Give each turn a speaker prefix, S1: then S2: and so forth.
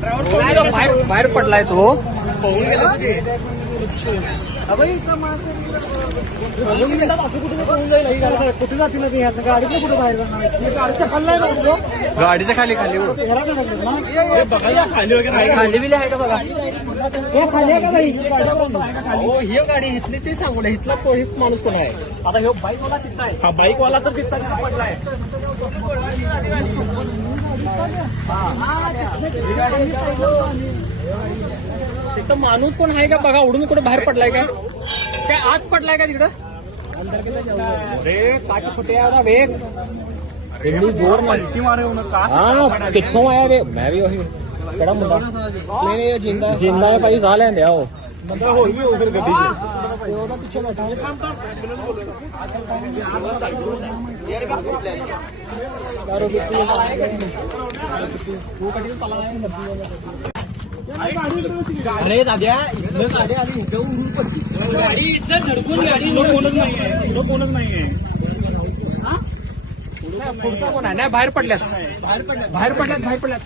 S1: बाहेर पडलाय तो.
S2: पाहून गेला. कुठे जातील गाडीचं कुठे बाहेर गाडीच्या
S1: खाली खाली
S2: खाली वगैरे
S1: खाली बिली आहे का बघा?
S2: खाली आहे का
S1: ही गाडी इथली ते सांगू नये. इथला माणूस कोण आहे? आता हे बाईकवाला तिथं आहे. हा बाईकवाला तर तिथं पडलाय. तिथं माणूस कोण आहे का बघा उडून कुठे बाहेर पडलाय का काय? आत पडलाय का तिकडं वेग इतनी ज़ोर मल्टी मारे हाँ कितों आया मैं भी वही। ਕਿਹੜਾ ਮੁੰਡਾ ਨਹੀਂ ਨਹੀਂ ਜਿੰਦਾ ਜਿੰਦਾ ਹੈ ਭਾਈ ਸਾਹ ਲੈਂਦੇ ਆ ਉਹ ਬੰਦਾ ਹੋਰ ਵੀ ਹੋ ਫਿਰ ਗੱਡੀ 'ਚ ਉਹਦਾ ਪਿੱਛੇ ਬੈਠਾ ਦਾਰੂ ਪੀਤੀ ਉਹ ਗੱਡੀ ਨੂੰ ਤਲਾ अरे दाद्या इथलं गाडी आली इथं उडून पडली गाडी इथं धडकून गाडी कोणच नाहीये कोणच नाहीये पुढचा कोण आहे? नाही बाहेर पडल्यात बाहेर पडल्यात. बाहेर पडल्यात बाहेर पडल्यात.